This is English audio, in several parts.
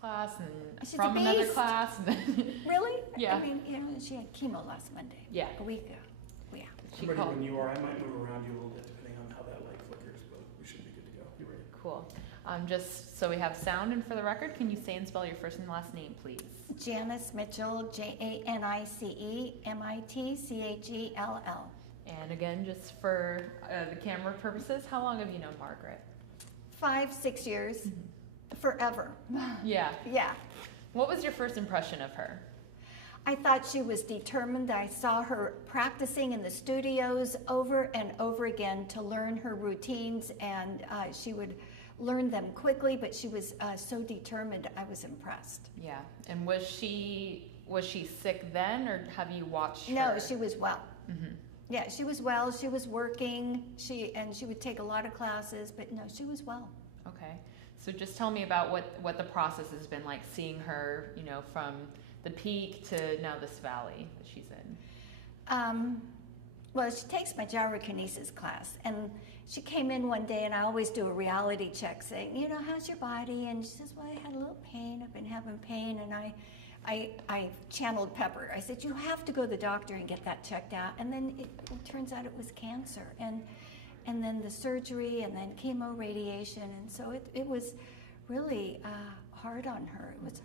class and She's from a another beast. class. And then Really? Yeah. I mean, she had chemo last Monday. Yeah. A week ago. Yeah. She I'm ready called. when you are. I might move around you a little bit depending on how that light flickers, but we should be good to go. You're ready. Cool. Just so we have sound and for the record, can you say and spell your first and last name, please? Janice Mitchell, JANICE, And again, just for the camera purposes, how long have you known Margaret? 5-6 years. Forever. Yeah. Yeah. What was your first impression of her? I thought she was determined. I saw her practicing in the studios over and over again to learn her routines, and she would learn them quickly, but she was so determined. I was impressed. Yeah. And was she sick then, or have you watched her? No, she was well. Mm-hmm. Yeah, she was well. She was working. She would take a lot of classes, but no, she was well. Okay. So just tell me about what the process has been like, seeing her, from the peak to now this valley that she's in. Well, she takes my gyrokinesis class, and she came in one day, and I always do a reality check saying, how's your body? And she says, well, I had a little pain. I've been having pain. And I channeled Pepper. I said, you have to go to the doctor and get that checked out. And then it turns out it was cancer. And then the surgery, and then chemo, radiation. And so it was really hard on her. It was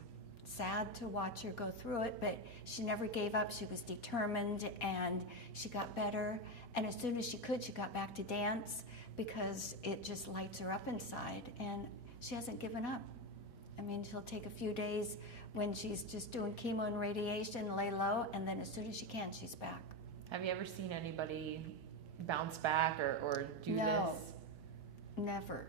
sad to watch her go through it, but she never gave up. She was determined, and she got better. And as soon as she could, she got back to dance because it just lights her up inside. And she hasn't given up. I mean, she'll take a few days when she's just doing chemo and radiation, lay low, and then as soon as she can, she's back. Have you ever seen anybody bounce back or do No, this? never.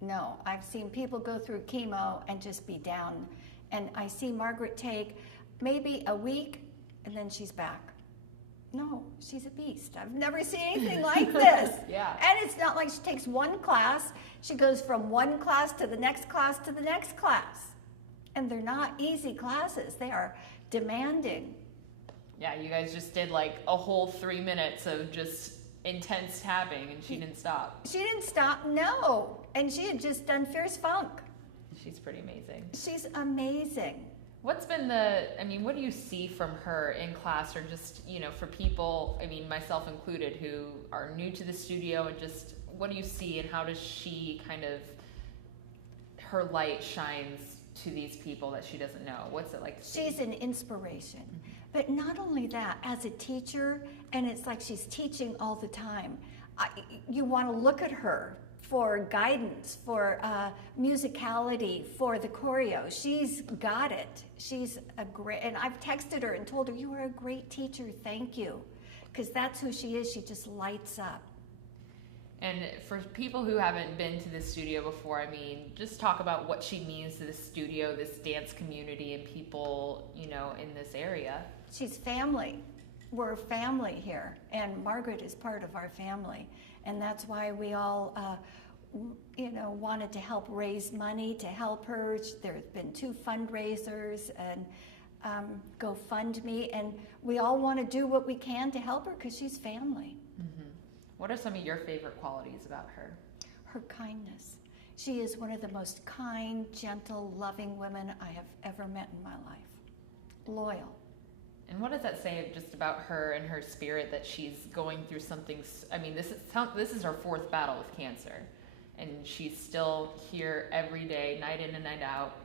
No, I've seen people go through chemo and just be down. And I see Margaret take maybe a week, and then she's back. No, she's a beast. I've never seen anything like this. Yeah. And it's not like she takes one class. She goes from one class to the next class to the next class. And they're not easy classes. They are demanding. Yeah, you guys just did like a whole 3 minutes of just intense tapping, and she didn't stop. She didn't stop, no. And she had just done Fierce Funk. She's pretty amazing. She's amazing. What's been what do you see from her in class, or just, for people, myself included, who are new to the studio, and just what do you see, and how does she her light shines to these people that she doesn't know? What's it like to see? She's an inspiration. But not only that, as a teacher, and it's like she's teaching all the time, you want to look at her for guidance, for musicality, for the choreo. She's got it. She's a great, and I've texted her and told her, you are a great teacher, thank you. Because that's who she is, she just lights up. And for people who haven't been to this studio before, just talk about what she means to this studio, this dance community, and people, in this area. She's family. We're family here, and Margaret is part of our family. And that's why we all, wanted to help raise money to help her. There's been 2 fundraisers and GoFundMe, and we all want to do what we can to help her because she's family. Mm-hmm. What are some of your favorite qualities about her? Her kindness. She is one of the most kind, gentle, loving women I have ever met in my life. Loyal. And what does that say just about her and her spirit, that she's going through something? This is her 4th battle with cancer, and she's still here every day, night in and night out.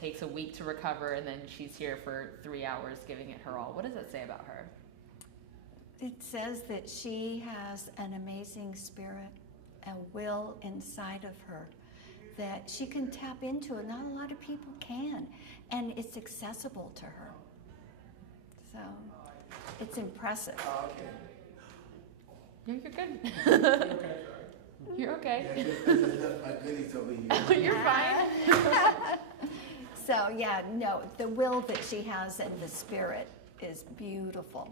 Takes a week to recover, and then she's here for 3 hours giving it her all. What does that say about her? It says that she has an amazing spirit, a will inside of her that she can tap into, and not a lot of people can, and it's accessible to her. So it's impressive. You're good. Okay. You're okay. Yeah, I just left my goodies over here. You're fine. So yeah, no, the will that she has and the spirit is beautiful.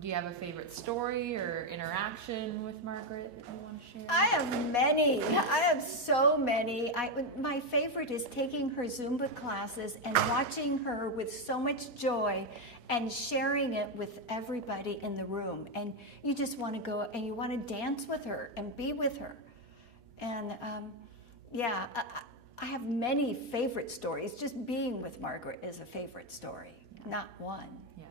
Do you have a favorite story or interaction with Margaret that you want to share? I have many. I have so many. My favorite is taking her Zumba classes and watching her with so much joy and sharing it with everybody in the room. And you just want to go and you want to dance with her and be with her. And I have many favorite stories. Just being with Margaret is a favorite story, not one. Yeah.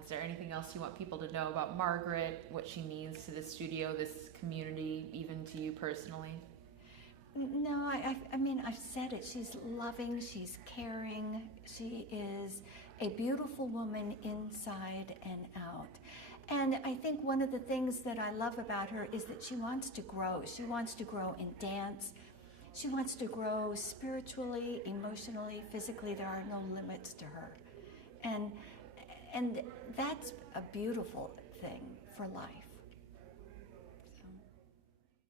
Is there anything else you want people to know about Margaret, what she means to the studio, this community, even to you personally? No, I mean, I've said it. She's loving, she's caring, she is a beautiful woman inside and out. And I think one of the things that I love about her is that she wants to grow. She wants to grow in dance. She wants to grow spiritually, emotionally, physically. There are no limits to her. And that's a beautiful thing for life.